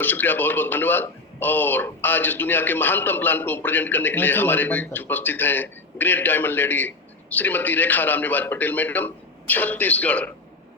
शुक्रिया, बहुत बहुत धन्यवाद। और आज इस दुनिया के महानतम प्लान को प्रेजेंट करने के लिए हमारे बीच उपस्थित हैं great diamond lady Shrimati Rekha Ram Niwas Patel madam, Chhattisgarh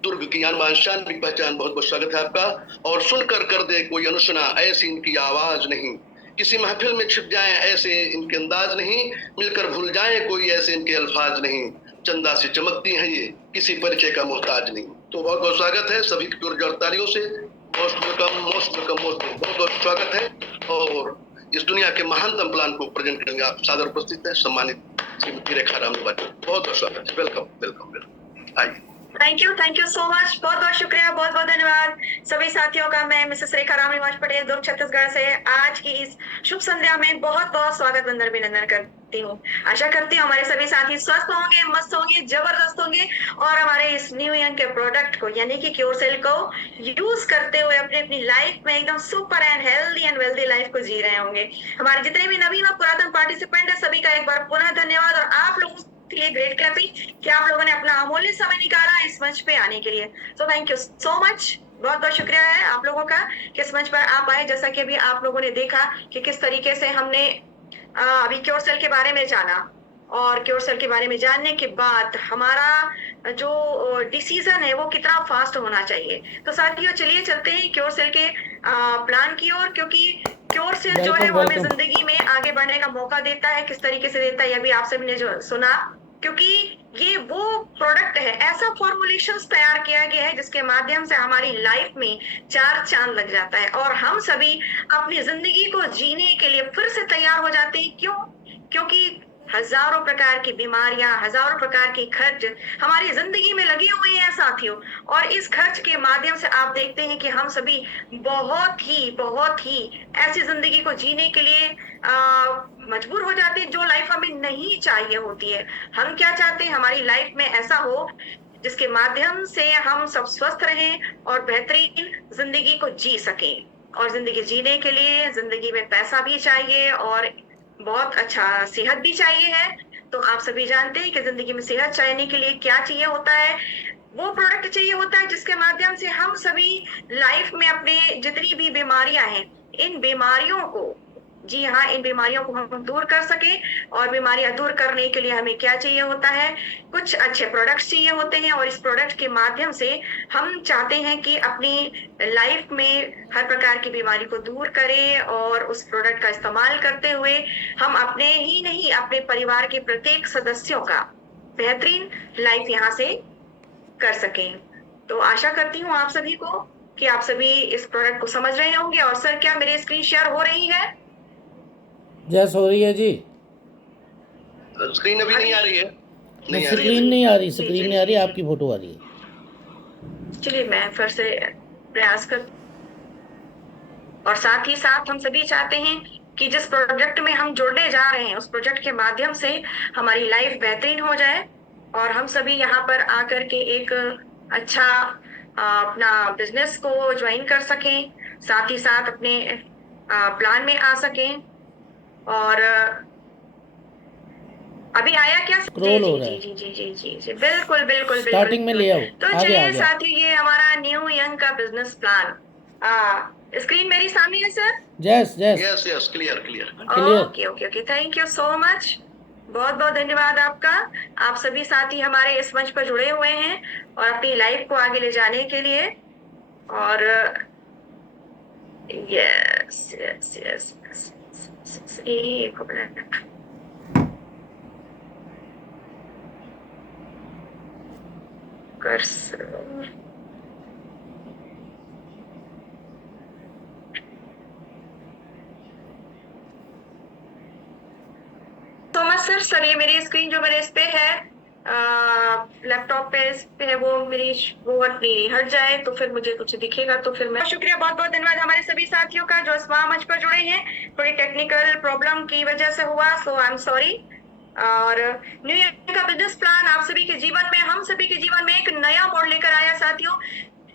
दुर्ग की आन शान की पहचान। बहुत बहुत स्वागत है आपका। और सुनकर कर दे कोई अनुशना, ऐसी इनकी आवाज नहीं, किसी महफिल में छिप जाएं ऐसे इनके अंदाज नहीं, मिलकर भूल जाएं कोई ऐसे इनके अल्फाज नहीं, चंदा से चमकती हैं ये, किसी परिचय का मोहताज नहीं। तो बहुत बहुत स्वागत है सभी की जोरदार तालियों से। Most welcome, most welcome, most बहुत बहुत स्वागत है। और इस दुनिया के महानतम प्लान को प्रेजेंट करेंगे आप सादर उपस्थित है सम्मानित श्रीमती रेखा राम निवास। बहुत बहुत स्वागत है। Welcome welcome welcome. आइए। Thank you so much. बहुत बहुत शुक्रिया, बहुत बहुत धन्यवाद सभी साथियों का। मैं मिसेस रेखा राम निवास पटेल दुर्ग छत्तीसगढ़ से आज की इस शुभ संध्या में बहुत बहुत स्वागत वंदन अभिनंदन करती हूँ। आशा करती हूँ हमारे सभी साथी स्वस्थ होंगे, मस्त होंगे, जबरदस्त होंगे और हमारे इस न्यू यंग के प्रोडक्ट को यानी कि क्योरसेल को यूज करते हुए अपनी अपनी लाइफ में एकदम super and healthy and wealthy life को जी रहे होंगे। हमारे जितने भी नवीन और पुरातन पार्टिसिपेंट है सभी का एक बार पुनः धन्यवाद। और आप लोगों ग्रेट कैफी कि आप लोगों ने अपना अमूल्य समय निकाला इस मंच पे आने के लिए। So thank you so much, बहुत बहुत शुक्रिया है आप लोगों का कि इस मंच पर आप आए। जैसा कि अभी आप लोगों ने देखा कि किस तरीके से हमने अभी क्योरसेल के बारे में जाना और क्योरसेल के बारे में जानने के बाद हमारा जो डिसीजन है वो कितना फास्ट होना चाहिए। तो साथियों चलिए चलते हैं क्योरसेल के प्लान की ओर, क्योंकि क्योरसेल जो है वो हमें जिंदगी में आगे बढ़ने का मौका देता है। किस तरीके से देता है यह भी आप सभी ने जो सुना, क्योंकि ये वो प्रोडक्ट है, ऐसा फॉर्मुलेशंस तैयार किया गया है जिसके माध्यम से हमारी लाइफ में चार चांद लग जाता है और हम सभी अपनी जिंदगी को जीने के लिए फिर से तैयार हो जाते हैं। क्यों? क्योंकि हजारों प्रकार की बीमारियां, हजारों प्रकार के खर्च हमारी जिंदगी में लगे हुए हैं साथियों। और इस खर्च के माध्यम से आप देखते हैं कि हम सभी बहुत ही ऐसी जिंदगी को जीने के लिए मजबूर हो जाते हैं जो लाइफ हमें नहीं चाहिए होती है। हम क्या चाहते हैं, हमारी लाइफ में ऐसा हो जिसके माध्यम से हम सब स्वस्थ रहें और बेहतरीन जिंदगी को जी सकें। और जिंदगी जीने के लिए जिंदगी में पैसा भी चाहिए और बहुत अच्छा सेहत भी चाहिए है। तो आप सभी जानते हैं कि जिंदगी में सेहत चाहने के लिए क्या चाहिए होता है, वो प्रोडक्ट चाहिए होता है जिसके माध्यम से हम सभी लाइफ में अपने जितनी भी बीमारियां हैं इन बीमारियों को, जी हाँ, इन बीमारियों को हम दूर कर सके। और बीमारियां दूर करने के लिए हमें क्या चाहिए होता है, कुछ अच्छे प्रोडक्ट्स चाहिए होते हैं। और इस प्रोडक्ट के माध्यम से हम चाहते हैं कि अपनी लाइफ में हर प्रकार की बीमारी को दूर करें और उस प्रोडक्ट का इस्तेमाल करते हुए हम अपने ही नहीं अपने परिवार के प्रत्येक सदस्यों का बेहतरीन लाइफ यहाँ से कर सकें। तो आशा करती हूँ आप सभी को कि आप सभी इस प्रोडक्ट को समझ रहे होंगे। और सर क्या मेरी स्क्रीन शेयर हो रही है? यस हो रही है जी। स्क्रीन अभी नहीं आ रही है। स्क्रीन नहीं आ रही, स्क्रीन नहीं आ रही, आपकी फोटो आ रही है। चलिए मैं फिर से प्रयास कर। और साथ ही साथ हम सभी चाहते हैं कि जिस प्रोजेक्ट में हम जुड़ने जा रहे हैं उस प्रोजेक्ट के माध्यम से हमारी लाइफ बेहतरीन हो जाए और हम सभी यहाँ पर आकर के एक अच्छा अपना बिजनेस को ज्वाइन कर सकें, साथ ही साथ अपने प्लान में आ सकें। और अभी आया क्या? स्क्रॉल हो रहा है। जी जी जी जी जी बिल्कुल बिल्कुल स्टार्टिंग में ले आओ। तो चलिए साथियों ये हमारा न्यू यंग का बिजनेस प्लान, स्क्रीन मेरी सामने है sir? Yes yes yes yes, clear clear. Okay okay okay, thank you so much, बहुत बहुत धन्यवाद आपका। आप सभी साथी हमारे इस मंच पर जुड़े हुए हैं और अपनी लाइफ को आगे ले जाने के लिए। और यस यस यस एक मिनट, कर्सर तो मच सर ये मेरी स्क्रीन जो मेरे इस पे है लैपटॉप पे इस पे है वो मेरी वो नहीं हट जाए तो फिर मुझे कुछ दिखेगा तो फिर मैं शुक्रिया, बहुत बहुत धन्यवाद हमारे सभी साथियों का जो इस मंच पर जुड़े हैं। थोड़ी टेक्निकल प्रॉब्लम की वजह से हुआ, सो आई एम सॉरी। और न्यू ईयर का बिजनेस प्लान आप सभी के जीवन में, हम सभी के जीवन में एक नया मोड़ लेकर आया साथियों।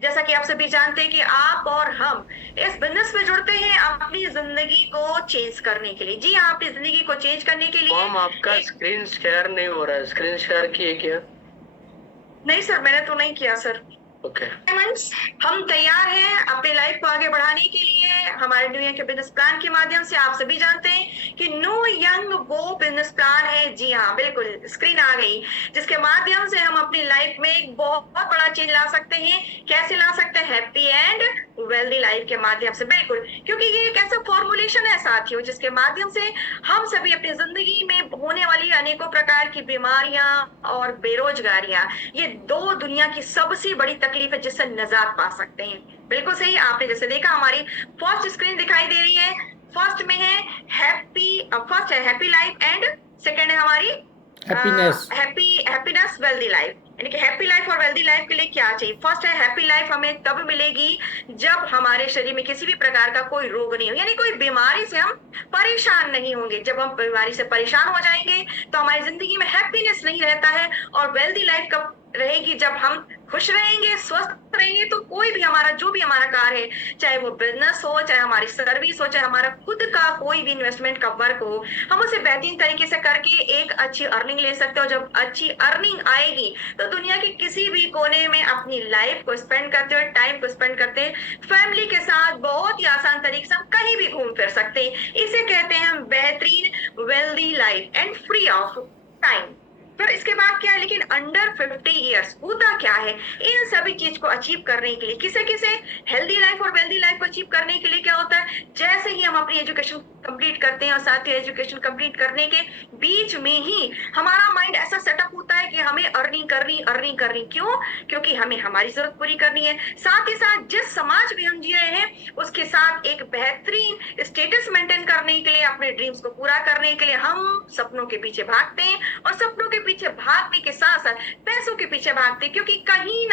जैसा कि आप सभी जानते हैं कि आप और हम इस बिजनेस में जुड़ते हैं अपनी जिंदगी को चेंज करने के लिए। जी हाँ, अपनी जिंदगी को चेंज करने के लिए। आपका स्क्रीन शेयर नहीं हो रहा है, स्क्रीन शेयर किए क्या? नहीं सर, मैंने तो नहीं किया सर। ओके डायमंड्स, हम तैयार हैं अपने लाइफ को आगे बढ़ाने के लिए हमारे न्यू ईयर के बिजनेस प्लान के माध्यम से। आप सभी जानते हैं कि न्यू यंग वो बिजनेस प्लान है, जी हाँ बिल्कुल स्क्रीन आ गई, जिसके माध्यम से हम अपनी लाइफ में एक बहुत बड़ा चेंज ला सकते हैं। कैसे ला सकते हैं? हैप्पी एंड वेल्दी लाइफ के माध्यम से, बिल्कुल, क्योंकि ये एक ऐसा फॉर्मुलेशन है साथियों जिसके माध्यम से हम सभी अपनी जिंदगी में होने वाली अनेकों प्रकार की बीमारियां और बेरोजगारियां, ये दो दुनिया की सबसे बड़ी तकलीफ है जिससे निजात पा सकते हैं। बिल्कुल सही, आपने जैसे देखा हमारी फर्स्ट स्क्रीन दिखाई दे रही है। फर्स्ट में है फर्स्ट है हैप्पी लाइफ एंड सेकंड है हमारी हैप्पीनेस वेल्दी लाइफ। यानी कि हैप्पी लाइफ और वेल्दी लाइफ के लिए क्या चाहिए? फर्स्ट है हैप्पी लाइफ हमें तब मिलेगी जब हमारे शरीर में किसी भी प्रकार का कोई रोग नहीं हो, यानी कोई बीमारी से हम परेशान नहीं होंगे। जब हम बीमारी से परेशान हो जाएंगे तो हमारी जिंदगी में हैप्पीनेस नहीं रहता है। और वेल्दी लाइफ कब रहेगी? जब हम खुश रहेंगे, स्वस्थ रहेंगे, तो कोई भी हमारा जो भी हमारा कार्य है, चाहे वो बिजनेस हो, चाहे हमारी सर्विस हो, चाहे हमारा खुद का कोई भी इन्वेस्टमेंट का वर्क हो, हम उसे बेहतरीन तरीके से करके एक अच्छी अर्निंग ले सकते हो। जब अच्छी अर्निंग आएगी तो दुनिया के किसी भी कोने में अपनी लाइफ को स्पेंड करते हुए, टाइम को स्पेंड करते फैमिली के साथ बहुत ही आसान तरीके से हम कहीं भी घूम फिर सकते हैं। इसे कहते हैं हम बेहतरीन wealthy life and free of time. फिर इसके बाद क्या है? लेकिन अंडर 50 इयर्स होता क्या है? इन सभी चीज को अचीव करने के लिए, किसे हेल्दी लाइफ और वेल्दी लाइफ को अचीव करने के लिए क्या होता है? जैसे ही हम अपनी एजुकेशन कंप्लीट करते हैं और साथ ही एजुकेशन कंप्लीट करने के बीच में ही हमारा माइंड ऐसा सेटअप होता है कि हमें अर्निंग करनी। क्यों? क्योंकि हमें हमारी जरूरत पूरी करनी है। साथ ही साथ जिस समाज में हम जी रहे हैं उसके साथ एक बेहतरीन स्टेटस मेंटेन करने के लिए, अपने ड्रीम्स को पूरा करने के लिए हम सपनों के पीछे भागते हैं। और सपनों के पीछे भागने के साथ साथ पैसों के पीछे भागते हैं, क्योंकि कहीं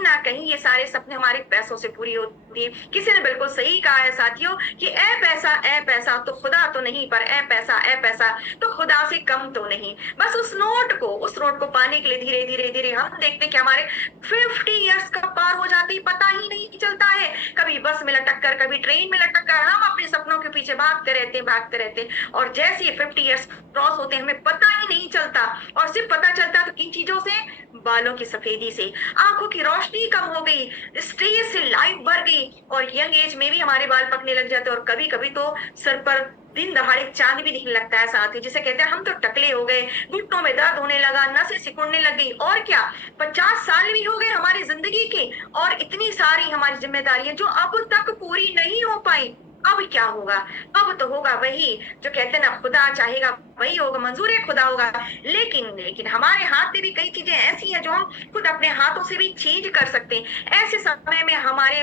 ना कहीं ये सारे सपने हमारे पैसों से पूरी होती है। किसी ने बिल्कुल सही कहा है साथियों कि ए पैसा तो खुदा तो नहीं, पर ए पैसा तो खुदा से कम तो नहीं। बस उस नोट को पाने के लिए धीरे धीरे हम देखते कि हमारे 50 इयर्स का पार हो जाती, पता ही नहीं चलता है। कभी बस में लटक कर, कभी ट्रेन में लटक कर हम अपने सपनों के पीछे भागते रहते। और जैसे ही 50 इयर्स क्रॉस होते हैं हमें पता ही नहीं चलता। और सिर्फ पता चलता तो किन चीजों से? बालों की सफेदी से, आंखों की रोशनी कम हो गई, स्ट्रेस से लाइफ बढ़ गई, और यंग एज में भी हमारे बाल पकने लग जाते हैं। और कभी कभी तो सर पर दिन दहाड़े चांद भी दिखने लगता है साथ ही, जिसे कहते हैं हम तो टकले हो गए, घुटनों में दर्द होने लगा, नसें सिकुड़ने लग गई। और क्या, 50 साल भी हो गए हमारी जिंदगी के, और इतनी सारी हमारी जिम्मेदारियां जो अब तक पूरी नहीं हो पाई। अब क्या होगा? अब तो होगा वही जो कहते हैं ना, खुदा चाहेगा वही होगा, मंजूर है खुदा होगा। लेकिन हमारे हाथ में भी कई चीजें ऐसी हैं जो हम खुद अपने हाथों से भी चेंज कर सकते हैं। ऐसे समय में हमारे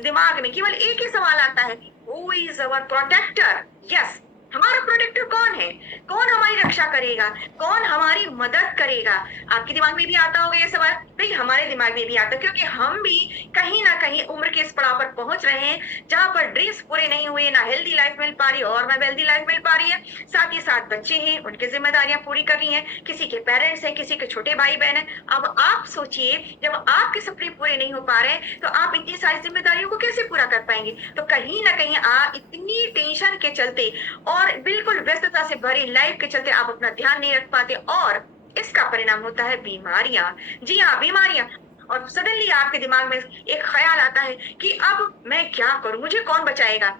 दिमाग में केवल एक ही सवाल आता है, who is our protector? Yes, हमारा प्रोटेक्टर कौन है? कौन हमारी रक्षा करेगा? कौन हमारी मदद करेगा? आपके दिमाग में भी आता होगा ये सवाल। भाई हमारे दिमाग में भी आता, क्योंकि हम भी कहीं ना कहीं उम्र के इस पड़ाव पर पहुंच रहे हैं जहां पर ड्रीम्स पूरे नहीं हुए, ना हेल्दी लाइफ मिल पा रही और ना वेल्दी लाइफ मिल पा रही है। साथ ही साथ बच्चे हैं, उनकी जिम्मेदारियां पूरी करनी है, किसी के पेरेंट्स हैं, किसी के छोटे भाई बहन है। अब आप सोचिए, जब आपके सपने पूरे नहीं हो पा रहे तो आप इतनी सारी जिम्मेदारियों को कैसे पूरा कर पाएंगे? तो कहीं ना कहीं आप इतनी टेंशन के चलते और बिल्कुल व्यस्तता से भरी लाइफ के चलते आप अपना ध्यान नहीं रख पाते, और इसका परिणाम होता है बीमारियां। जी हाँ, बीमारियां। और सडनली आपके दिमाग में एक ख्याल आता है कि अब मैं क्या करूं, मुझे कौन बचाएगा?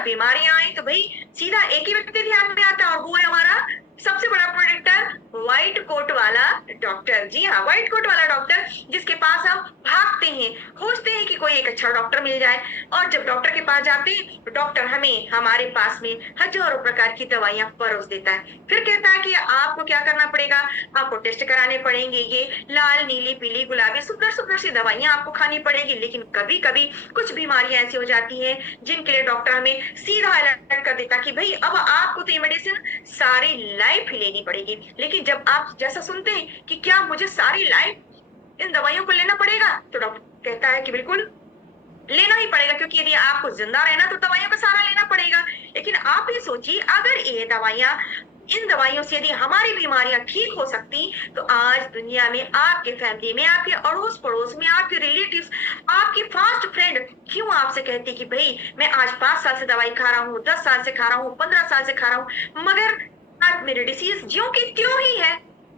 बीमारियां आई तो भाई सीधा एक ही व्यक्ति ध्यान में आता है, और वो है हमारा सबसे बड़ा प्रोटेक्टर, व्हाइट कोट वाला डॉक्टर। जी हाँ, व्हाइट कोट वाला डॉक्टर, जिसके पास हम भागते हैं, खोजते हैं कि कोई एक अच्छा डॉक्टर मिल जाए। और जब डॉक्टर के पास जाते हैं तो डॉक्टर हमें हमारे पास में हजारों प्रकार की दवाइयां परोस देता है। फिर कहता है कि आपको क्या करना पड़ेगा, आपको टेस्ट कराने पड़ेंगे, ये लाल नीली पीली गुलाबी सुंदर सी दवाइयां आपको खानी पड़ेगी। लेकिन कभी कभी कुछ बीमारियां ऐसी हो जाती हैं जिनके लिए डॉक्टर हमें सीधा अलर्ट कर देता कि भाई अब आपको तो ये मेडिसिन सारी लाइफ ही लेनी पड़ेगी। लेकिन जब आप जैसा सुनते हैं कि क्या मुझे सारी लाइफ इन दवाइयों को लेना पड़ेगा, तो डॉक्टर कहता है कि बिल्कुल लेना ही पड़ेगा, क्योंकि यदि आपको जिंदा रहना तो दवाइयों का सहारा लेना पड़ेगा। लेकिन आप ये सोचिए, अगर ये दवाइयां, इन दवाइयों से यदि हमारी बीमारियां ठीक हो सकती तो आज दुनिया में, आपके फैमिली में, आपके अड़ोस पड़ोस में, आपके रिलेटिव्स, आपकी फास्ट फ्रेंड क्यों आपसे कहती कि भाई मैं आज 5 साल से दवाई खा रहा हूँ, 10 साल से खा रहा हूँ, 15 साल से खा रहा हूँ, मगर आज मेरी डिसीज ज्यों की त्यों ही है।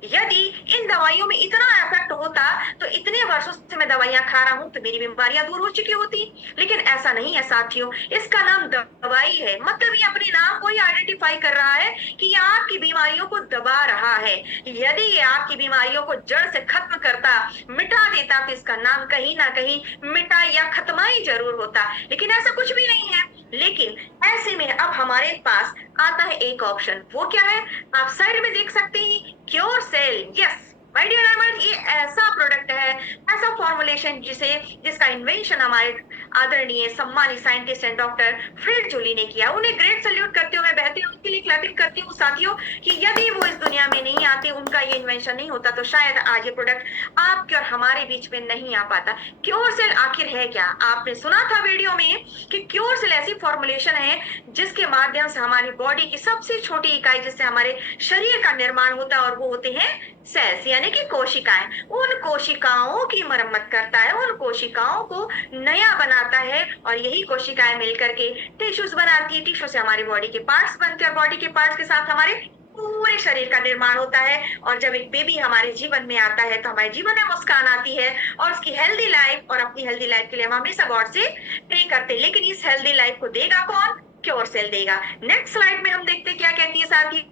यदि इन दवाइयों में इतना इफेक्ट होता तो इतने वर्षों से मैं दवाइयां खा रहा हूं तो मेरी बीमारियां दूर हो चुकी होती, लेकिन ऐसा नहीं है साथियों। इसका नाम दवाई है, मतलब ये अपने नाम को ही आइडेंटिफाई कर रहा है कि ये आपकी बीमारियों को दबा रहा है। यदि ये आपकी बीमारियों को जड़ से खत्म करता, मिटा देता, तो इसका नाम कहीं ना कहीं मिटा या खत्मा ही जरूर होता, लेकिन ऐसा कुछ भी नहीं है। लेकिन ऐसे में अब हमारे पास आता है एक ऑप्शन, वो क्या है आप साइड में देख सकते हैं, cure cell. Yes my dear diamond, ये ऐसा प्रोडक्ट है, ऐसा फॉर्मुलेशन जिसका इन्वेंशन हमारे आदरणीय सम्मानित साइंटिस्ट एंड डॉक्टर फ्रेड जोली ने किया। उन्हें ग्रेट सल्यूट करते हुए बहते हुए उनके लिए क्लैपिंग करती हूँ साथियों, कि यदि वो इस दुनिया में नहीं आते, उनका ये इन्वेंशन नहीं होता, तो शायद आज ये प्रोडक्ट आपके और हमारे बीच में नहीं आ पाता। क्योर सेल आखिर है क्या? आपने सुना था वीडियो में कि क्योर सेल ऐसी फॉर्मुलेशन है जिसके माध्यम से हमारी बॉडी की सबसे छोटी इकाई, जिससे हमारे शरीर का निर्माण होता है, और वो होते हैं सेल्स, यानी कि कोशिकाएं। उन कोशिकाओं की मरम्मत करता है, उन कोशिकाओं को नया बनाता है, और यही कोशिकाएं मिलकर के टिश्यूज बनाती है। टिश्यू से हमारी बॉडी के पार्ट्स बनते हैं, और बॉडी के पार्ट्स के साथ हमारे पूरे शरीर का निर्माण होता है। और जब एक बेबी हमारे जीवन में आता है तो हमारे जीवन में मुस्कान आती है, और उसकी हेल्दी लाइफ, और अपनी हेल्दी लाइफ के लिए हम हमेशा गॉड से प्रे करते हैं। लेकिन इस हेल्दी लाइफ को देगा कौन? क्योर सेल देगा। नेक्स्ट स्लाइड में हम देखते हैं क्या कहती है साथियों।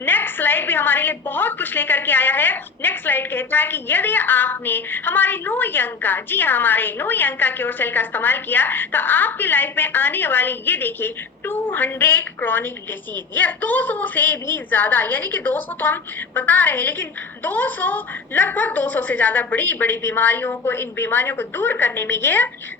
नेक्स्ट स्लाइड भी हमारे लिए बहुत कुछ लेकर के आया है। नेक्स्ट स्लाइड कहता है कि यदि आपने हमारे 9 अंक का, जी हाँ, हमारे 9 अंक का क्योर सेल का इस्तेमाल किया, तो आपकी लाइफ में आने वाली, ये देखिए, 200 क्रॉनिक डिसीज, या 200 से भी ज्यादा, यानी कि 200 तो हम बता रहे हैं, लेकिन 200, लगभग 200 से ज्यादा बड़ी बड़ी बीमारियों को, इन बीमारियों को दूर करने में ये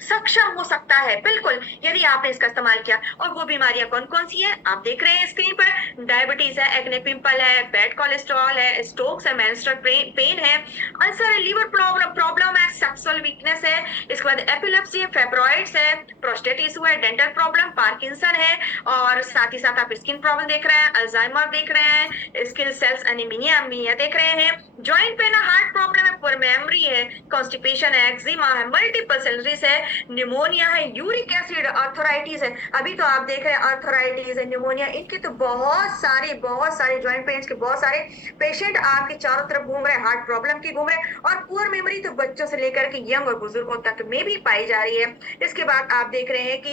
सक्षम हो सकता है, बिल्कुल, यदि आपने इसका इस्तेमाल किया। और वो बीमारियां कौन कौन सी है आप देख रहे हैं स्क्रीन पर। डायबिटीज है, एक्ने पिंपल है, बैड कोलेस्ट्रॉल है, स्ट्रोक्स है, मेंस्ट्रुअल पेन है, अल्सर है, लीवर प्रॉब्लम है, सेक्सुअल वीकनेस है, इसके बाद एपिलेप्सी है, फेब्रॉइड्स है, प्रोस्टेट इशू है, डेंटल प्रॉब्लम, पार्किंसन है, और साथ ही साथ आप स्किन प्रॉब्लम देख रहे हैं, अल्जाइमर देख रहे हैं, स्किन सेल्स एनीमिया देख रहे हैं, जॉइंट पेन है, हार्ट प्रॉब्लम है, पुअर मेमोरी है, कॉन्स्टिपेशन है, एक्जिमा है, मल्टीपल सेलरीज है, निमोनिया है, यूरिक एसिड, आर्थराइटिस है। अभी तो आप देख रहे हैं आर्थराइटिस है, निमोनिया, इनके तो बहुत सारे जॉइंट पेन्स के बहुत सारे पेशेंट आपके चारों तरफ घूम रहे हैं, हार्ट प्रॉब्लम की घूम रहे हैं। और पुअर मेमोरी तो बच्चों से लेकर के यंग और बुजुर्गों तक में भी पाई जा रही है। इसके बाद आप देख रहे हैं कि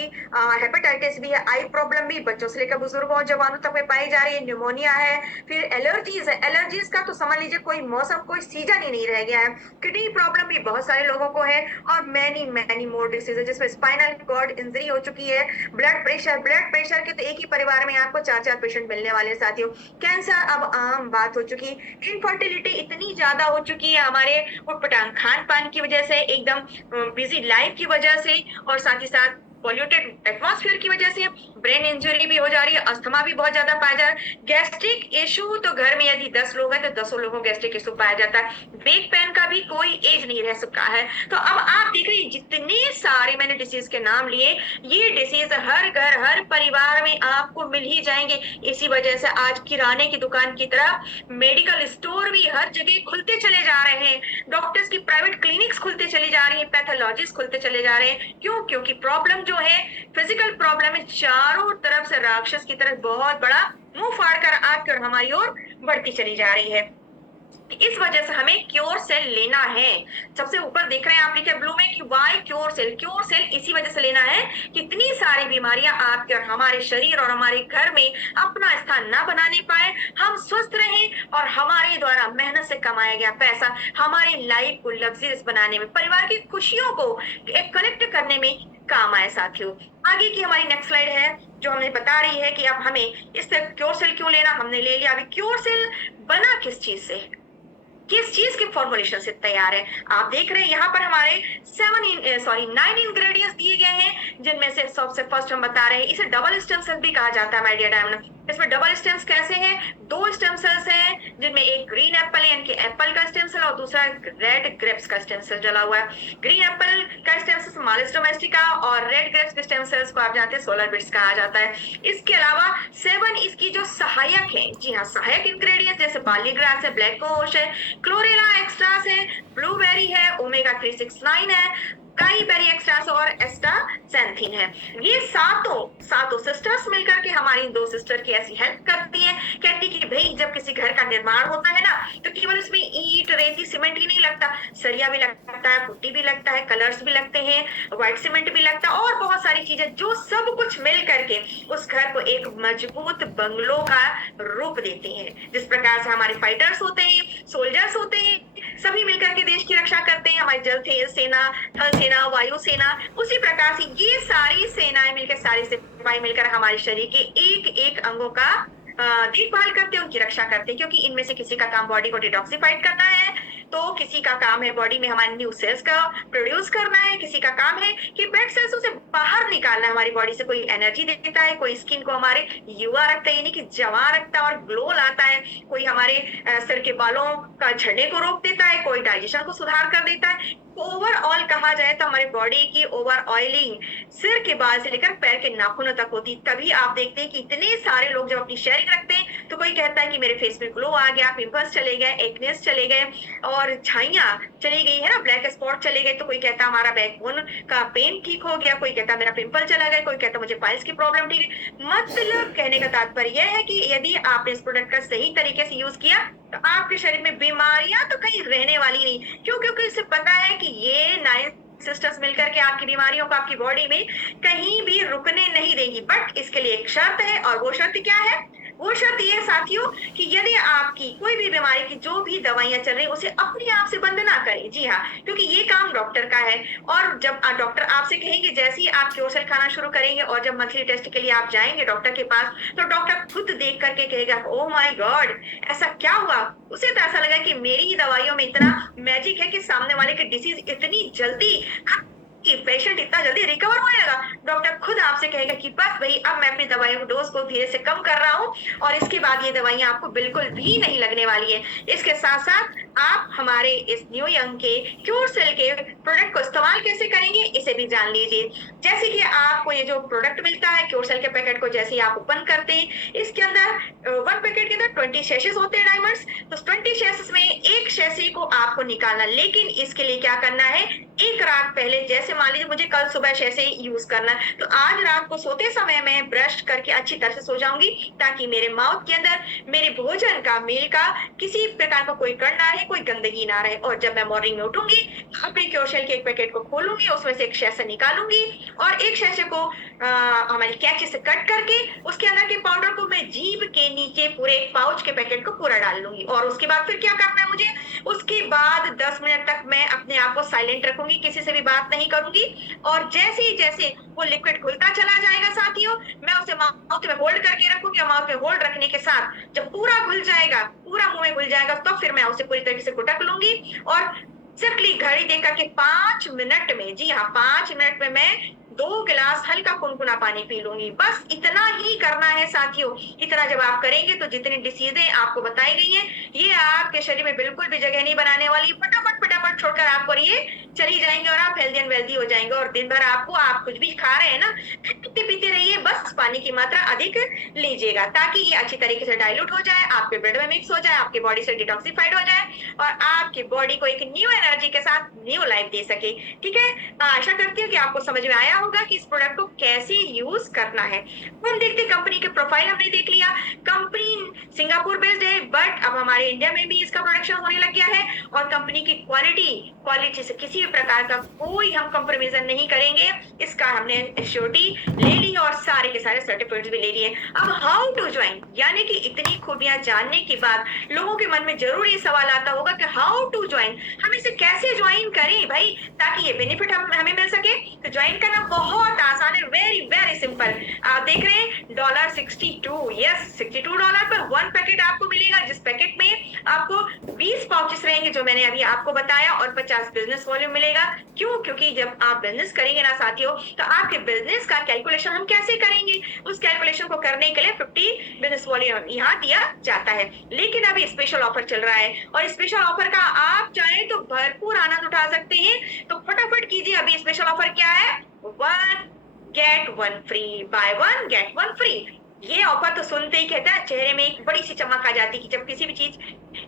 हेपेटाइटिस भी है, आई प्रॉब्लम भी बच्चों से लेकर बुजुर्गों और जवानों तक में पाई जा रही है, निमोनिया है, फिर एलर्जीज है। एलर्जीज का तो समझ लीजिए कोई मौसम, कोई सीजन ही नहीं रह गया है। किडनी प्रॉब्लम भी बहुत सारे लोगों को है, और मैनी मोर डिसीज है, जिसमें स्पाइनल कॉर्ड इंजरी हो चुकी है, ब्लड प्रेशर के तो एक ही परिवार में आपको 4 पेशेंट मिलने वाले हैं साथियों। कैंसर अब आम बात हो चुकी है। इनफर्टिलिटी इतनी ज्यादा हो चुकी है हमारे उटपटांग खान पान की वजह से, एकदम बिजी लाइफ की वजह से, और साथ ही साथ पॉल्यूटेड एटमॉस्फेयर की वजह से ब्रेन इंजरी भी हो जा रही है, अस्थमा भी बहुत ज्यादा पाया जा रहा है, गैस्ट्रिक इशू तो घर में यदि 10 लोग हैं तो 10 लोगों को गैस्ट्रिक इशू पाया जाता है, बैक पेन का भी कोई एज नहीं रह सका है। तो अब आप देख रहे हैं जितने सारे मैंने डिसीज के नाम लिए, ये डिसीज हर घर, हर परिवार में आपको मिल ही जाएंगे। इसी वजह से आज किराने की दुकान की तरह मेडिकल स्टोर भी हर जगह खुलते चले जा रहे हैं, डॉक्टर्स की प्राइवेट क्लिनिक्स खुलते चली जा रही है, पैथोलॉजिस्ट खुलते चले जा रहे हैं। क्यों? क्योंकि प्रॉब्लम जो है, फिजिकल प्रॉब्लम है, चारों तरफ से राक्षस की तरह बहुत बड़ा मुंह फाड़कर आपकी और हमारी ओर बढ़ती चली जा रही है। इस वजह से हमें क्योर सेल लेना है। सबसे ऊपर देख रहे हैं आप लिखे ब्लू में कि वाई क्योर सेल इसी वजह से लेना है कि इतनी सारी बीमारियां आपके और हमारे शरीर और हमारे घर में अपना स्थान ना बनाने पाए, हम स्वस्थ रहें, और हमारे द्वारा मेहनत से कमाया गया पैसा हमारी लाइफ को लग्जरियस बनाने में, परिवार की खुशियों को कनेक्ट करने में काम आए साथियों। आगे की हमारी नेक्स्ट स्लाइड है जो हमें बता रही है कि अब हमें इस क्योर सेल क्यों लेना। हमने ले लिया। अभी क्योर सेल बना किस चीज से, किस चीज के फॉर्मुलेशन से तैयार है? आप देख रहे हैं यहाँ पर हमारे 9 इंग्रेडिएंट्स दिए गए हैं, जिनमें से सबसे फर्स्ट हम बता रहे हैं, इसे डबल स्टेम सेल भी कहा जाता है माय डियर डायमंड। इसमें डबल स्टेम्स कैसे हैं? 2 स्टेम सेल्स हैं, जिनमें एक ग्रीन एप्पल है, यानी कि एप्पल का स्टेम सेल, और दूसरा रेड ग्रेप्स का स्टेम सेल डला हुआ है। ग्रीन एप्पल का स्टेम सेल मालिस डोमेस्टिका, और रेड ग्रेप्स के स्टेम सेल्स को आप जानते हैं सोलर बिट्स कहा जाता है। इसके अलावा 7 इसकी जो सहायक है, जी हाँ, सहायक इंग्रेडिएंट्स जैसे बार्ली ग्रास है, ब्लैक कोश है, क्लोरेला एक्स्ट्रास है, ब्लूबेरी है, ओमेगा 369 है, काई बेरी एक्स्ट्रास और एस्टासेंथिन है। ये सातों सिस्टर्स मिलकर के हमारी दो सिस्टर की ऐसी हेल्प करती है। कहती कि भाई जब किसी घर का निर्माण होता है ना, तो केवल उसमें ईंट रेती सीमेंट ही नहीं लगता, सरिया भी लगता है, पुट्टी भी लगता है, कलर्स भी लगते हैं, व्हाइट सीमेंट भी लगता है और बहुत सारी चीजें, जो सब कुछ मिल करके उस घर को एक मजबूत बंगलों का रूप देते हैं। जिस प्रकार से हमारे फाइटर्स होते हैं, सोल्जर्स होते हैं, सभी मिलकर के देश की रक्षा करते हैं, हमारी जल सेना, थल सेना, वायु सेना, उसी प्रकार से ये सारी सेनाएं मिलकर, सारे सिपाही मिलकर हमारे शरीर के एक एक अंगों का देखभाल करते हैं, उनकी रक्षा करते हैं। क्योंकि इनमें से किसी का काम बॉडी को डिटॉक्सिफाइड करना है, तो किसी का काम है बॉडी में हमारे न्यू सेल्स का प्रोड्यूस करना है, किसी का काम है कि डेड सेल्स से बाहर निकालना है हमारी बॉडी से। कोई एनर्जी देता है, कोई स्किन को हमारे युवा रखता है, यानी कि जवान रखता है और ग्लो लाता है, कोई हमारे सिर के बालों का झड़ने को रोक देता है, कोई डाइजेशन को सुधार कर देता है। ओवरऑल कहा जाए तो हमारी बॉडी की ओवर ऑयलिंग सिर के बाल से लेकर पैर के नाखूनों तक होती। तभी आप देखते हैं कि इतने सारे लोग जब अपनी शेयरिंग रखते हैं तो कोई कहता है कि मेरे फेस में ग्लो आ गया, पिंपल्स चले गए, एक्नेस चले गए और झाइयां चली गई है ना, ब्लैक स्पॉट चले गए, तो कोई कहता हमारा बैकबोन का पेन ठीक हो गया, कोई कहता मेरा पिंपल चला गया, कोई कहता मुझे पाइल्स की प्रॉब्लम ठीक है। मतलब कहने का तात्पर्य यह है कि यदि आपने इस प्रोडक्ट का सही तरीके से यूज किया तो आपके शरीर में बीमारियां तो कहीं रहने वाली नहीं। क्यों? क्योंकि इसे पता है कि ये 9 सिस्टर्स मिलकर के आपकी बीमारियों को आपकी बॉडी में कहीं भी रुकने नहीं देंगी। बट इसके लिए एक शर्त है, और वो शर्त क्या है? वो शर्त ये है साथियों कि यदि आपकी कोई भी बीमारी की जो भी दवाइयां चल रही उसे अपने आप से बंद ना करें। जी हाँ, क्योंकि ये काम डॉक्टर का है। और जब डॉक्टर आपसे कहेंगे, जैसे ही आप क्योरसेल खाना शुरू करेंगे और जब मंथली टेस्ट के लिए आप जाएंगे डॉक्टर के पास, तो डॉक्टर खुद देख करके कहेगा ओह माय गॉड ऐसा क्या हुआ। उसे तो ऐसा लगा कि मेरी ही दवाइयों में इतना मैजिक है कि सामने वाले की डिसीज इतनी जल्दी कि पेशेंट इतना जल्दी रिकवर होने लगा। डॉक्टर खुद आपसे कहेगा कि बस भाई अब मैं अपनी दवाइयों की डोज को धीरे से कम कर रहा हूँ और इसके बाद ये दवाइयां आपको बिल्कुल भी नहीं लगने वाली है। इसके साथ साथ आप हमारे इस न्यू यंग के क्योरसेल के प्रोडक्ट को इस्तेमाल कैसे करेंगे इसे भी जान लीजिए। जैसे कि आपको ये जो प्रोडक्ट मिलता है क्योरसेल के पैकेट को जैसे ही आप ओपन करते हैं, इसके अंदर 1 पैकेट के अंदर 20 शैशेस होते हैं डायमंड्स। तो 20 शैशेस में एक शैशे को आपको निकालना, लेकिन इसके लिए क्या करना है, एक रात पहले, जैसे मान लीजिए मुझे कल सुबह शैशे यूज करना है, तो आज रात को सोते समय मैं ब्रश करके अच्छी तरह से सो जाऊंगी ताकि मेरे माउथ के अंदर मेरे भोजन का, मील का किसी प्रकार का कोई कण ना रहे, कोई गंदगी ना रहे। और जब मैं मॉर्निंग में उठूंगी अपने क्योरसेल के एक पैकेट को खोलूंगी, उसमें से एक शैशे निकालूंगी और एक शैशे को हमारी कैंची से कट करके उसके अंदर के पाउडर को मैं जीभ के नीचे पूरे एक पाउच के पैकेट को पूरा डाल लूंगी। और उसके बाद फिर क्या करना है मुझे, उसके बाद 10 मिनट तक मैं अपने आप को साइलेंट रखूंगी, किसी से भी बात नहीं करूंगी। और जैसे ही जैसे वो लिक्विड घुलता चला जाएगा साथियों, मैं उसे माउथ में होल्ड करके रखूंगी। माउथ में होल्ड रखने के साथ जब पूरा घुल जाएगा, पूरा मुंह में घुल जाएगा, तो फिर मैं उसे पूरी तरीके से गुटक लूंगी और सिर्फली घड़ी देकर के 5 मिनट में, जी हाँ 5 मिनट में मैं 2 गिलास हल्का कुनकुना पानी पी लूंगी। बस इतना ही करना है साथियों। इतना जब आप करेंगे तो जितनी डिसीजें आपको बताई गई हैं ये आपके शरीर में बिल्कुल भी जगह नहीं बनाने वाली, फटाफट फटाफट छोड़कर आपको ये चली जाएंगे और आप हेल्दी एंड वेल्दी हो जाएंगे। और दिन भर आपको, आप कुछ भी खा रहे हैं ना, पीते पीते रहिए, बस पानी की मात्रा अधिक लीजिएगा ताकि ये अच्छी तरीके से डाइल्यूट हो जाए, आपके ब्लड में मिक्स हो जाए, आपकी बॉडी से डिटॉक्सिफाइड हो जाए और आपकी बॉडी को एक न्यू एनर्जी के साथ न्यू लाइफ दे सके। ठीक है, आशा करती हूँ कि आपको समझ में आया होगा कि इस प्रोडक्ट को कैसे यूज करना है। हम देखते कंपनी के प्रोफाइल हमने देख लिया। कंपनी सिंगापुर बेस्ड है, बट अब हमारे इंडिया में भी इसका प्रोडक्शन होने लग गया है और कंपनी की क्वालिटी से किसी भी प्रकार का कोई हम कंप्रोमाइज नहीं करेंगे। इसका हमने एश्योरिटी ले ली और सारे के सारे सर्टिफिकेट्स भी ले लिए। अब हाउ टू ज्वाइन, यानी कि इतनी खूबियां जानने के बाद लोगों के मन में जरूर ये सवाल आता होगा कि हाउ टू ज्वाइन, हम इसे कैसे ज्वाइन करें भाई ताकि ये बेनिफिट हमें मिल सके। तो ज्वाइन करना बहुत आसान है, वेरी वेरी सिंपल। आप देख रहे हैं $62, यस $62 पर 1 पैकेट आपको मिलेगा, जिस पैकेट में आपको 20 पाउचेस रहेंगे जो मैंने अभी आपको बताया और 50 बिजनेस वॉल्यूम मिलेगा। क्यों? क्योंकि जब आप बिजनेस करेंगे ना साथियों, तो आपके बिजनेस का कैलकुलेशन हम कैसे करेंगे, उस कैलकुलेशन को करने के लिए 50 बिजनेस वॉल्यूम यहाँ दिया जाता है। लेकिन अभी स्पेशल ऑफर चल रहा है और स्पेशल ऑफर का आप चाहें तो भरपूर आनंद उठा सकते हैं। तो फटाफट कीजिए, अभी स्पेशल ऑफर क्या है, 1 get 1 free, buy 1 get 1 free। ये ऑफर तो सुनते ही कहते हैं चेहरे में एक बड़ी सी चमक आ जाती है कि जब किसी भी चीज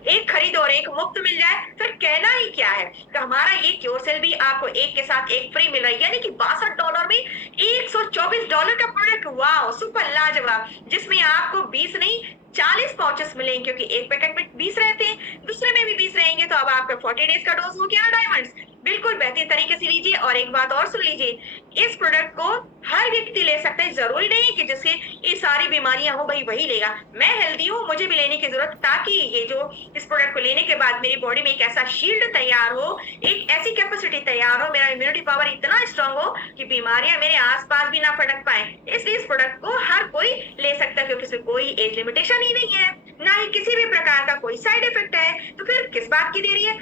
एक खरीदो और एक मुफ्त मिल जाए फिर कहना ही क्या है। तो हमारा ये क्योर सेल भी आपको एक के साथ एक फ्री मिल रहा है, यानी कि $62 में $124 का प्रोडक्ट। वाह, सुपर लाजवाब, जिसमें आपको 20 नहीं 40 पाउचेस मिलेंगे, क्योंकि एक पैकेट में 20 रहते हैं, दूसरे में भी 20 रहेंगे। तो अब आपका 40 डेज का डोज हो गया डायमंड्स। बिल्कुल बेहतरीन तरीके से लीजिए। और एक बात और सुन लीजिए, इस प्रोडक्ट को हर व्यक्ति ले सकता है, जरूरी नहीं कि जिसके ये सारी बीमारियां हो भाई वही लेगा। मैं हेल्दी हूँ, मुझे भी लेने की जरूरत, ताकि ये जो इस प्रोडक्ट को लेने के बाद मेरी बॉडी में एक ऐसा शील्ड तैयार हो, एक ऐसी कैपेसिटी तैयार हो, मेरा इम्यूनिटी पावर इतना स्ट्रांग हो कि बीमारियां मेरे आसपास भी ना फटक पाए। इसलिए इस प्रोडक्ट को हर कोई ले सकता है, क्योंकि इसमें कोई एज लिमिटेशन ही नहीं है, ना ही किसी भी प्रकार का कोई साइड इफेक्ट है। तो फिर किस बात की देरी है,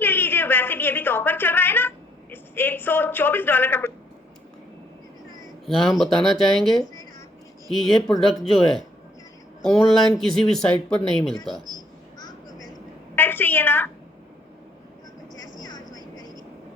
ले लीजिए। वैसे भी अभी तो ऑफर चल रहा है ना, $124 का। यहाँ हम बताना चाहेंगे कि ये प्रोडक्ट जो है ऑनलाइन किसी भी साइट पर नहीं मिलता। चाहिए ना,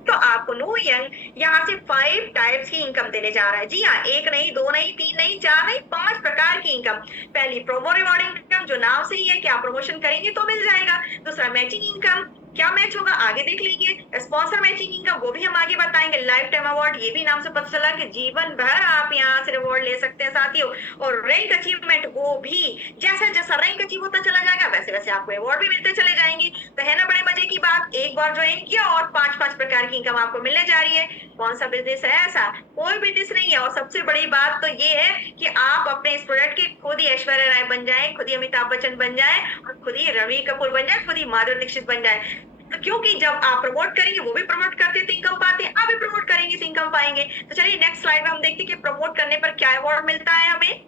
तो आपको नो यंग यहाँ से 5 टाइप्स की इनकम देने जा रहा है। जी हाँ, 1 नहीं, 2 नहीं, 3 नहीं, 4 नहीं, 5 प्रकार की इनकम। पहली प्रोमो रिवॉर्ड इनकम, जो नाम से ही है कि आप प्रमोशन करेंगे तो मिल जाएगा। दूसरा मैचिंग इनकम, क्या मैच होगा आगे देख लेंगे। स्पॉन्सर मैचिंग इनकम, वो भी हम आगे बताएंगे। लाइफ टाइम अवार्ड, ये भी नाम से पता चला कि जीवन भर आप यहाँ से रिवॉर्ड ले सकते हैं साथियों। और रैंक अचीवमेंट, वो भी जैसा जैसा रैंक अचीव होता चला जाएगा वैसे वैसे आपको अवार्ड भी मिलते चले जाएंगे। तो है ना बड़े मजे की बात। एक बार ज्वाइन किया और 5 प्रकार की इनकम आपको मिलने जा रही है। कौन सा बिजनेस है ऐसा, कोई बिजनेस नहीं है। और सबसे बड़ी बात तो ये है कि आप अपने इस प्रोडक्ट के खुद ही ऐश्वर्या राय बन जाए, खुद ही अमिताभ बच्चन बन जाए, और खुद ही रणवीर कपूर बन जाए, खुद ही माधुरी दीक्षित बन जाए। तो क्योंकि जब आप प्रमोट करेंगे, वो भी प्रमोट करते हैं तो इनकम पाते हैं, आप भी प्रमोट करेंगे तो इनकम पाएंगे। तो चलिए नेक्स्ट स्लाइड में हम देखते हैं कि प्रमोट करने पर क्या अवार्ड मिलता है हमें।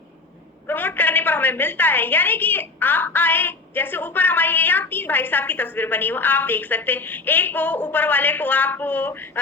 प्रमोट करने पर हमें मिलता है, यानी कि आप आए, जैसे ऊपर हमारी यहाँ 3 भाई साहब की तस्वीर बनी हो, आप देख सकते हैं। एक को ऊपर वाले को आप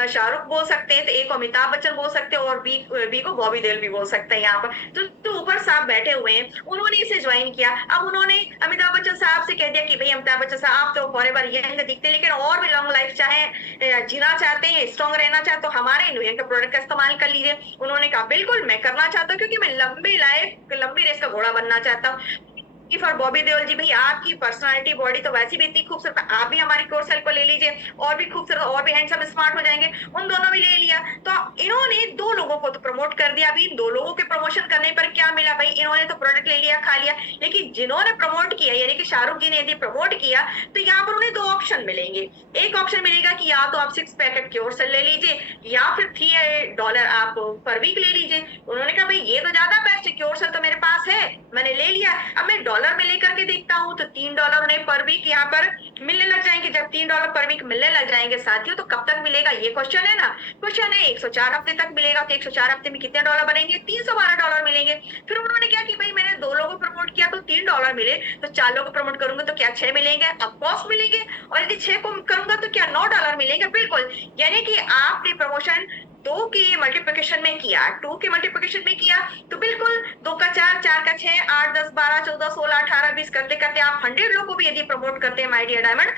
शाहरुख बोल सकते हैं, तो एक को अमिताभ बच्चन बोल सकते हैं, और बी को बॉबी देओल भी बोल सकते हैं। यहाँ पर तो ऊपर साहब बैठे हुए हैं, उन्होंने इसे ज्वाइन किया। अब उन्होंने अमिताभ बच्चन साहब से कह दिया कि भाई अमिताभ बच्चन साहब आप तो फॉरएवर यंग दिखते, लेकिन और भी लॉन्ग लाइफ चाहे जीना चाहते हैं, स्ट्रॉन्ग रहना चाहते, तो हमारे न्यूयॉर्क के प्रोडक्ट का इस्तेमाल कर लीजिए। उन्होंने कहा बिल्कुल मैं करना चाहता हूँ, क्योंकि मैं लंबी लाइफ लंबी रेस का घोड़ा बनना चाहता हूँ। फॉर बॉबी देओल जी, भाई आपकी पर्सनालिटी बॉडी तो वैसी भी इतनी खूबसूरत है, आप भी हमारे कोर्स सेल को ले लीजिए, और भी खूबसूरत और भी हैंडसम स्मार्ट हो जाएंगे। उन दोनों भी ले लिया। तो इन्होंने 2 लोगों को तो प्रमोट कर दिया। अभी 2 लोगों के प्रमोशन करने पर क्या मिला भाई, इन्होंने तो प्रोडक्ट ले लिया, खा लिया, लेकिन जिन्होंने प्रमोट किया, यानी कि शाहरुख जी ने यदि प्रमोट किया, तो यहाँ पर उन्हें 2 ऑप्शन मिलेंगे। एक ऑप्शन मिलेगा कि या तो आप 6 पैकेट क्योर सेल ले लीजिए, या फिर $3 आप पर वीक ले लीजिए। उन्होंने कहा भाई ये तो ज्यादा बेस्ट है, क्योर सेल तो मेरे पास है, मैंने ले लिया। अब मैं डॉलर में लेकर के देखता हूँ तो $3 उन्हें पर वीक यहाँ पर मिलने लग जाएंगे। जब $3 पर वीक मिलने लग जाएंगे साथियों, तो कब तक मिलेगा ये क्वेश्चन है ना। क्वेश्चन है 104 हफ्ते तक मिलेगा। तो 104 हफ्ते में कितने डॉलर बनेंगे, $312 मिलेंगे। फिर उन्होंने क्या कि भाई मैंने 2 लोगों को प्रमोट किया तो $3 मिले, तो 4 लोगों को प्रमोट करूंगा तो क्या 6 मिलेंगे, ऑफकोर्स मिलेंगे। और यदि 6 को करूंगा तो क्या $9 मिलेंगे, बिल्कुल। यानी कि आपने प्रमोशन 2 के मल्टीप्लिकेशन में किया, 2 के मल्टीप्लिकेशन में किया, तो बिल्कुल 2 का 4, 4 का 6, 8, 10, 12, 14, 16, 18, 20 करते करते आप 100 लोगों को भी यदि प्रमोट करते हैं माय डियर डायमंड,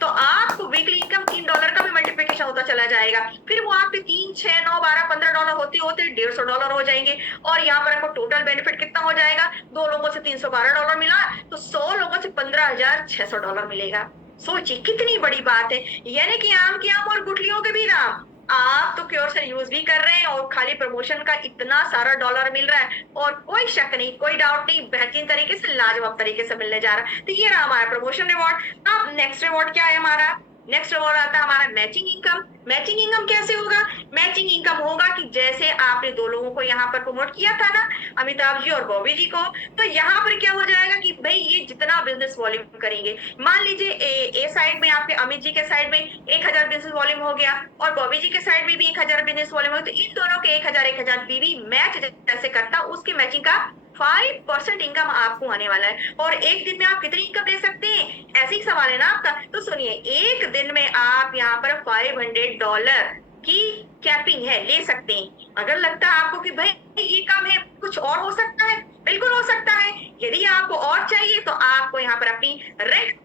तो आपको वीकली इनकम $3 का भी मल्टीप्लिकेशन होता चला जाएगा। फिर वो आपके 3, 6, 9, 12, $15 होते होते $150 हो जाएंगे। और यहाँ पर आपको टोटल बेनिफिट कितना हो जाएगा, 2 लोगों से $312 मिला, तो 100 लोगों से $15,600 मिलेगा। सोचिए कितनी बड़ी बात है। यानी कि आम की आम और गुठलियों के भी दाम। आप तो क्योर सेल यूज भी कर रहे हैं और खाली प्रमोशन का इतना सारा डॉलर मिल रहा है, और कोई शक नहीं, कोई डाउट नहीं, बेहतरीन तरीके से लाजवाब तरीके से मिलने जा रहा है। तो ये रहा हमारा प्रमोशन रिवॉर्ड। अब नेक्स्ट रिवॉर्ड क्या है हमारा, नेक्स्ट रिवॉर्ड आता है हमारा मैचिंग इनकम। मैचिंग इनकम कैसे होगा, मैचिंग इनकम होगा कि जैसे आपने 2 लोगों को यहाँ पर प्रमोट किया था ना, अमिताभ जी और बॉबी जी को, तो यहाँ पर क्या हो जाएगा कि भाई ये जितना बिजनेस वॉल्यूम करेंगे, मान लीजिए ए साइड में आपके अमित जी के साइड में 1000 बिजनेस वॉल्यूम हो गया, और बॉबी जी के साइड में भी 1000 बिजनेस वॉल्यूम हो गया, तो इन दोनों के 1000 बीवी मैच जैसे करता, उसकी मैचिंग का 5% इनकम आपको आने वाला है। और एक दिन में आप कितनी इनकम ले सकते हैं, ऐसे ही सवाल है ना आपका। तो सुनिए, एक दिन में आप यहाँ पर $500 की कैपिंग है, ले सकते हैं। अगर लगता है आपको कि भाई ये कम है, कुछ और हो सकता है, बिल्कुल हो सकता है। यदि आपको और चाहिए तो आपको यहाँ पर अपनी रैंक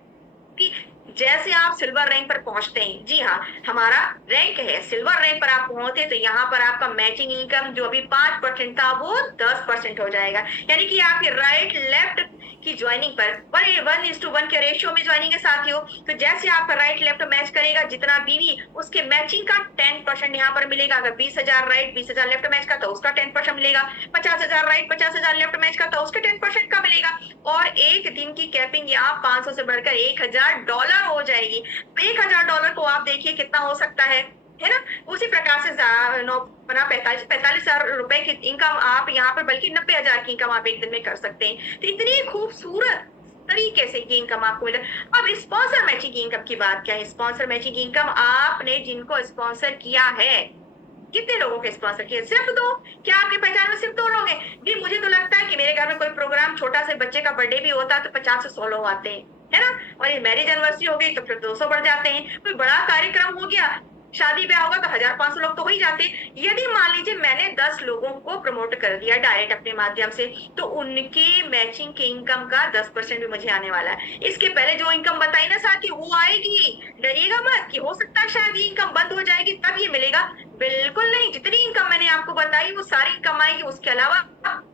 की जैसे आप सिल्वर रैंक पर पहुंचते हैं, जी हाँ, हमारा रैंक है सिल्वर रैंक पर आप पहुंचते तो यहाँ पर आपका मैचिंग इनकम जो अभी 5% था वो 10% हो जाएगा। यानी कि आपके राइट लेफ्ट की ज्वाइनिंग पर 1:1 के रेशियो में ज्वाइनिंग है साथियों। तो जैसे आपका राइट लेफ्ट मैच करेगा जितना भी उसके मैचिंग का 10% यहाँ पर मिलेगा। अगर 20,000 राइट 20,000 लेफ्ट मैच का तो उसका 10% मिलेगा। 50,000 राइट 50,000 लेफ्ट मैच का तो उसके 10% का मिलेगा। और एक दिन की कैपिंग यहाँ 500 से बढ़कर $1,000 हो जाएगी। $1,000 को आप देखिए कितना हो सकता है ना। उसी प्रकार से 45,000 रुपए की इनकम आप यहाँ पर बल्कि 90,000 की इनकम आप एक दिन में कर सकते हैं। तो इतनी खूबसूरत तरीके से ये इनकम आपको मिले। अब स्पॉन्सर मैचिंग की इनकम की बात क्या है? स्पॉन्सर मैचिंग की इनकम आपने जिनको स्पॉन्सर किया है, कितने लोगों के स्पॉन्सर किए? सिर्फ 2? क्या आपके पहचान में सिर्फ 2 लोग हैं? जी मुझे तो लगता है कि मेरे घर में कोई प्रोग्राम छोटा से बच्चे का बर्थडे भी होता है तो 50 से 100 लोग आते हैं, है ना। और ये मैरिज एनिवर्सरी हो गई तो फिर 200 बढ़ जाते हैं। कोई बड़ा कार्यक्रम हो गया, शादी ब्याह होगा तो 1,500 लोग तो हो ही जाते हैं। यदि मान लीजिए मैंने 10 लोगों को प्रमोट कर दिया डायरेक्ट अपने माध्यम से, तो उनके मैचिंग के इनकम का 10% भी मुझे आने वाला है। इसके पहले जो इनकम बताई ना साथी वो आएगी, डरिएगा मत कि हो सकता है शायद ये इनकम बंद हो जाएगी तब ये मिलेगा। बिल्कुल नहीं, जितनी इनकम मैंने आपको बताई वो सारी इनकम आएगी। उसके अलावा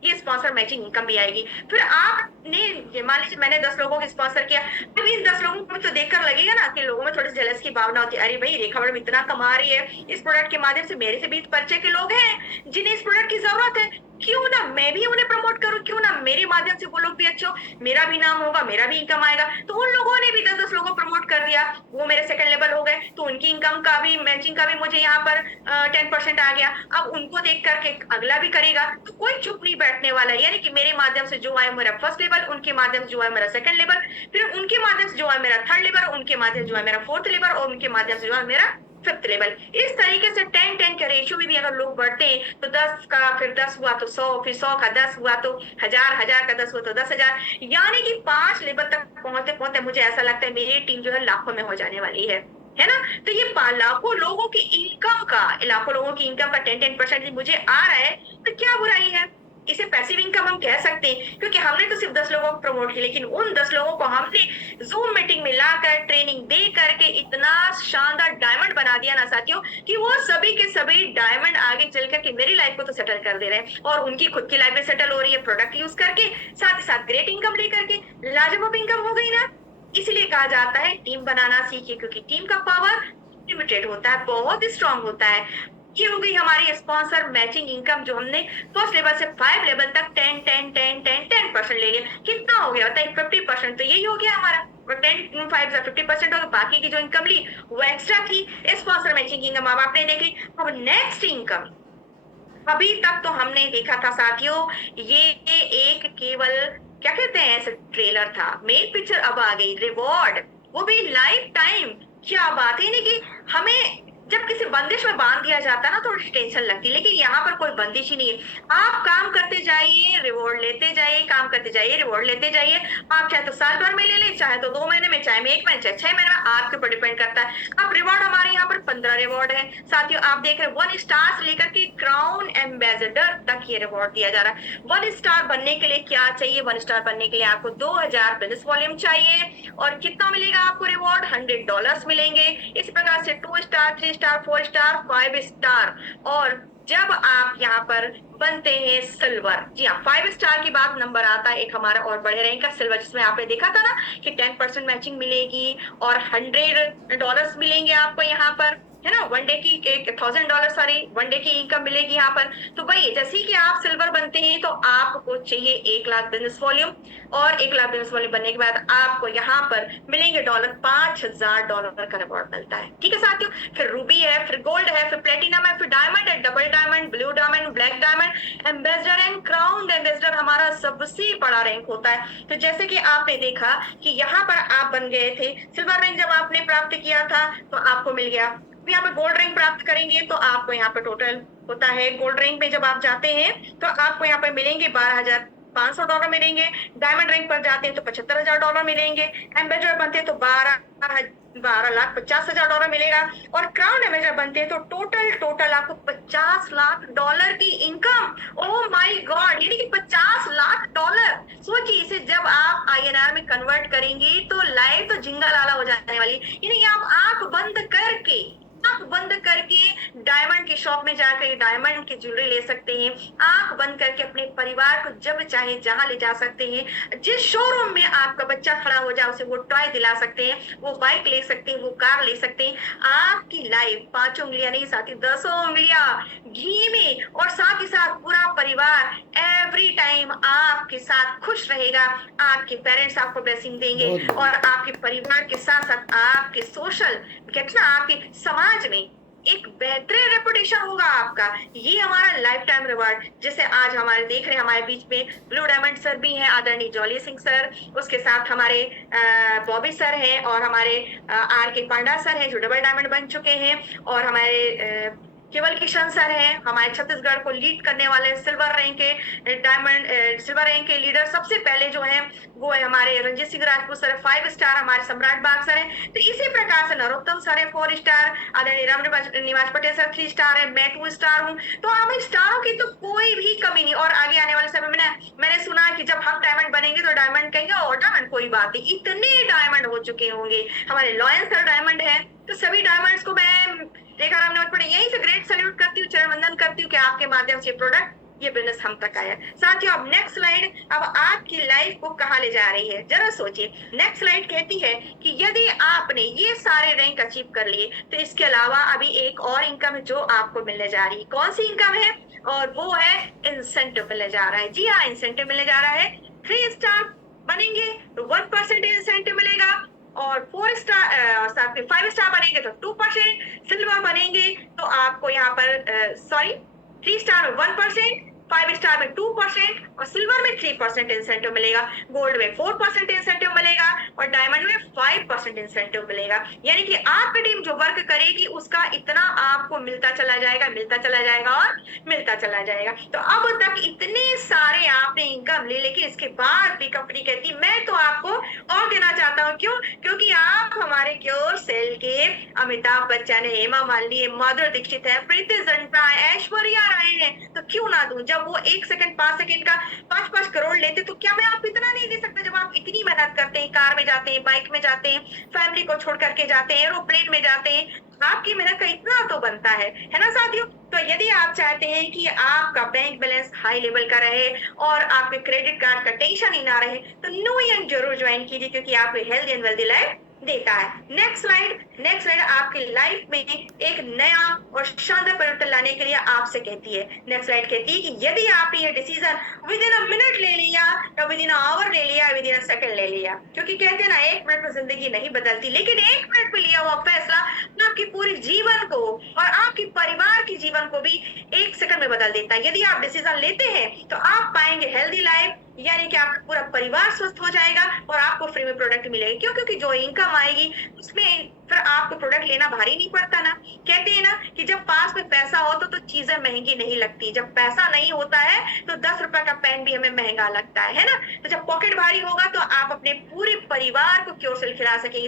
ये स्पॉन्सर मैचिंग इनकम भी आएगी। फिर आपने मान लीजिए मैंने 10 लोगों को स्पॉन्सर किया, अब इन 10 लोगों को तो देखकर लगेगा ना कि लोगों में थोड़ी सी जेलस की भावना होती है। अरे भाई रेखा मैडम इतना कमा रही है इस प्रोडक्ट के माध्यम से, मेरे से भी परिचय के लोग हैं जिन्हें इस प्रोडक्ट की जरूरत है, क्यों ना मैं भी उन्हें प्रमोट करूं, क्यों ना मेरे माध्यम से वो लोग भी अच्छे हो, मेरा भी नाम होगा, मेरा भी इनकम आएगा। तो उन लोगों ने भी 10-10 लोगों को प्रमोट कर दिया, वो मेरे सेकंड लेवल हो गए, तो उनकी इनकम का भी मैचिंग का भी मुझे यहाँ पर 10% आ गया। अब उनको देख करके अगला भी करेगा, तो कोई चुप नहीं बैठने वाला है। यानी कि मेरे माध्यम से जो आए मेरा फर्स्ट लेवल, उनके माध्यम से जो है मेरा सेकंड लेवल, फिर उनके माध्यम से जो है मेरा थर्ड लेवल, उनके माध्यम से जो है मेरा फोर्थ लेवल, और उनके माध्यम से जो है मेरा फिफ्थ लेवल। इस तरीके से 10-10 के रेशियो में भी अगर लोग बढ़ते हैं तो 10 का फिर 10 हुआ तो 100, फिर 100 का 10 हुआ तो 1000, 1000 का 10 हुआ तो 10,000, यानी कि 5 लेवल तक पहुंचते पहुंचते मुझे ऐसा लगता है मेरी टीम जो है लाखों में हो जाने वाली है ना। तो ये लाखों लोगों की इनकम का 10-10% मुझे आ रहा है, तो क्या बुराई है? इसे पैसिव इनकम हम कह सकते हैं, क्योंकि हमने तो सिर्फ 10 लोगों को प्रमोट किया, लेकिन उन 10 लोगों को हमने जूम मीटिंग में लाकर ट्रेनिंग दे करके इतना शानदार डायमंड बना दिया ना साथियों, कि वो सभी के सभी डायमंड आगे चल करके मेरी लाइफ को तो सेटल कर दे रहे हैं, और उनकी खुद की लाइफ में सेटल हो रही है प्रोडक्ट यूज करके, साथ ही साथ ग्रेट इनकम लेकर के। लाजवाब इनकम हो गई ना। इसलिए कहा जाता है टीम बनाना सीखिए, क्योंकि टीम का पावर लिमिटेड होता है, बहुत स्ट्रांग होता है। ये हो गई हमारी स्पॉन्सर मैचिंग इनकम, जो हमने फर्स्ट लेवल से 5 लेवल तक 10% ले लिया। कितना हो गया बताइए? 50%। तो यही हो गया हमारा, 10 5 50% हो गया। बाकी की जो इनकम ली वो एक्स्ट्रा थी, स्पॉन्सर मैचिंग इनकम अब आपने देख ली। अब नेक्स्ट इनकम, अभी तक तो हमने देखा था साथियों ये एक केवल क्या कहते हैं ऐसे ट्रेलर था, मेन पिक्चर अब आ गई रिवॉर्ड, वो भी लाइफ टाइम। क्या बात है, नहीं कि हमें जब किसी बंदिश में बांध दिया जाता है ना थोड़ी टेंशन लगती है, लेकिन यहाँ पर कोई बंदिश ही नहीं है। आप काम करते जाइए रिवॉर्ड लेते जाइए, काम करते जाइए रिवॉर्ड लेते जाइए। आप चाहे तो साल भर में ले लें, चाहे तो 2 महीने में, चाहे 1 महीने, चाहे 6 महीने में, आपके ऊपर डिपेंड करता है। अब रिवॉर्ड हमारे यहाँ पर 15 रिवॉर्ड है साथियों। आप देख रहे हैं 1 स्टार से लेकर के क्राउन एम्बेसडर तक ये रिवॉर्ड दिया जा रहा है। 1 स्टार बनने के लिए क्या चाहिए? 1 स्टार बनने के लिए आपको 2000 बिजनेस वॉल्यूम चाहिए, और कितना मिलेगा आपको रिवॉर्ड? $100 मिलेंगे। इस प्रकार से 2 स्टार 3 स्टार 4 स्टार 5 स्टार, और जब आप यहाँ पर बनते हैं सिल्वर, जी हाँ 5 स्टार के बाद नंबर आता है एक हमारा और बड़े रैंक का सिल्वर, जिसमें आपने देखा था ना कि 10% मैचिंग मिलेगी और $100 मिलेंगे आपको यहाँ पर, है ना। वन डे की $1,000 सॉरी 1 डे की इनकम मिलेगी यहाँ पर। तो भाई जैसे ही कि आप सिल्वर बनते हैं तो आपको चाहिए 1 लाख बिजनेस वॉल्यूम, और 1 लाख बिजनेस वॉल्यूम बनने के बाद आपको यहाँ पर मिलेंगे डॉलर, $5,000 का रिवॉर्ड मिलता है। ठीक है साथियों। फिर रूबी है, फिर गोल्ड है, फिर प्लेटिनम है, फिर डायमंड है, double diamond, blue diamond, black diamond, ambassador and crown ambassador हमारा सबसे बड़ा रैंक होता है। तो जैसे कि आपने देखा कि यहाँ पर आप बन गए थे सिल्वर रैंक, जब आपने प्राप्त किया था तो आपको मिल गया। यहाँ पे गोल्ड रैंक प्राप्त करेंगे तो आपको यहाँ पे टोटल होता है, गोल्ड रैंक में जब आप जाते हैं तो आपको यहाँ पे मिलेंगे $12,500 मिलेंगे। डायमंड रैंक पर जाते हैं तो $75,000 मिलेंगे। एम्बेसडर बनते हैं तो $12,50,000 मिलेगा, और क्राउन एम्बेसडर बनते हैं तो टोटल आपको $50 लाख की इनकम। ओह माय गॉड, यानी कि $50 लाख। सोचिए इसे जब आप INR में कन्वर्ट करेंगी तो लाइफ तो जिंगा लाला हो जाने वाली। यानी कि आप आंख बंद करके डायमंड की शॉप में जाकर डायमंड की ज्वेलरी ले सकते हैं। आंख बंद करके अपने परिवार को जब चाहे जहां ले जा सकते हैं। जिस शोरूम में आपका बच्चा खड़ा हो जाए उसे वो टॉय दिला सकते हैं, वो बाइक ले सकते हैं, वो कार ले सकते हैं। आपकी लाइफ 5 उंगलियां नहीं साथी 10 उंगलियां घी में, और साथ ही साथ पूरा परिवार एवरी टाइम आपके साथ खुश रहेगा। आपके पेरेंट्स आपको ब्लेसिंग देंगे बहुत और आपके परिवार के साथ साथ आपके सोशल कहते हैं ना आपके समाज में एक बेहतरीन रेपुटेशन होगा आपका। ये हमारा लाइफ टाइम रिवार्ड। जैसे आज हमारे देख रहे हैं हमारे बीच में ब्लू डायमंड सर भी हैं, आदरणीय जॉली सिंह सर, उसके साथ हमारे बॉबी सर हैं और हमारे RK पांडा सर हैं जो डबल डायमंड बन चुके हैं, और हमारे केवल किशन सर हैं हमारे छत्तीसगढ़ को लीड करने वाले सिल्वर रैंक के लीडर सबसे पहले जो है वो है हमारे रंजीत सिंह राजपूत सर 5 स्टार, हमारे सम्राट बाग सर है। तो इसी प्रकार से नरोत्तम सर है 4 स्टार, आदरणीय राम निवास पटेल सर 3 स्टार है, मैं 2 स्टार हूँ। तो हमें स्टारों की तो कोई भी कमी नहीं। और आगे आने वाले समय में मैंने सुना है कि जब हम डायमंड बनेंगे तो डायमंड कहेंगे और डायमंड कोई बात नहीं, इतने डायमंड हो चुके होंगे। हमारे लॉयन सर डायमंड है। तो सभी डायमंड्स को मैं रेखा राम निवास पटेल यहीं से ग्रेट सैल्यूट करती हूँ, चरण वंदन करती हूँ कि आपके माध्यम से प्रोडक्ट ये बिजनेस हम तक आया। साथियों अब नेक्स्ट स्लाइड अब आपकी लाइफ को कहाँ ले जा रही है जरा सोचिए। नेक्स्ट स्लाइड कहती है कि यदि आपने ये सारे रैंक अचीव कर लिए तो इसके अलावा अभी एक और इनकम है जो आपको मिलने जा रही है। कौन सी इनकम है? और वो है इंसेंटिव मिलने जा रहा है। जी हाँ, इंसेंटिव मिलने जा रहा है। 3 स्टार बनेंगे तो 1% इंसेंटिव मिलेगा, और 4 स्टार साथ में 5 स्टार बनेंगे तो 2%, सिल्वर बनेंगे तो आपको यहाँ पर 3 स्टार में 1%, 5 स्टार में 2% और सिल्वर में 3% इंसेंटिव मिलेगा, गोल्ड में 4% इंसेंटिव मिलेगा और डायमंड में 5% इंसेंटिव मिलेगा। यानी कि आपकी टीम जो वर्क करेगी उसका इतना आपको मिलता चला जाएगा और मिलता चला जाएगा। तो अब तक इतने सारे आपने इनकम ले, लेकिन इसके बाद भी कंपनी कहती मैं तो आपको और देना चाहता हूँ। क्यों? क्योंकि आप हमारे क्योर सेल के अमिताभ बच्चन है, हेमा मालिनी है, माधुरी दीक्षित है, प्रीति जिंटा है, ऐश्वर्या राय है, तो क्यों ना दूं। जब वो 1 सेकंड 5 सेकंड का 5-5 करोड़ लेते तो क्या मैं आपको इतना नहीं दे सकता? जब आप इतनी मेहनत करते हैं, कार में जाते हैं, बाइक में जाते हैं, फैमिली को छोड़ करके जाते हैं, एरोप्लेन में जाते हैं, आपकी मेहनत का इतना तो बनता है ना साथियों। तो यदि आप चाहते हैं कि आपका बैंक बैलेंस हाई लेवल का रहे और आपके क्रेडिट कार्ड का टेंशन ही ना रहे तो न्यू यंग जरूर ज्वाइन कीजिए, क्योंकि आपको हेल्दी एंड वेल्दी लाइफ देता है। नेक्स्ट स्लाइड आपकी लाइफ में एक नया और शानदार परिवर्तन लाने के लिए आपसे कहती है। नेक्स्ट स्लाइड कहती है कि यदि आपने ये decision with in a minute ले लिया या विद इन आवर ले लिया, विद इन अ सेकंड ले लिया, क्योंकि कहते हैं ना 1 मिनट में जिंदगी नहीं बदलती, लेकिन 1 मिनट में लिया हुआ फैसला आपकी पूरी जीवन को और आपके परिवार के जीवन को भी 1 सेकंड में बदल देता है। यदि आप डिसीजन लेते हैं तो आप पाएंगे हेल्दी लाइफ, यानी कि आपका पूरा परिवार स्वस्थ हो जाएगा और आपको फ्री में प्रोडक्ट मिलेगी। क्यों? क्योंकि जो इनकम आएगी उसमें फिर आपको प्रोडक्ट लेना भारी नहीं पड़ता ना। कहते हैं ना कि जब पास में पैसा हो तो चीजें महंगी नहीं लगती, जब पैसा नहीं होता है तो 10 रुपए का पेन भी हमें महंगा लगता है ना। तो जब पॉकेट भारी होगा तो आप अपने पूरे परिवार को क्योर सेल खिला सकेंगे।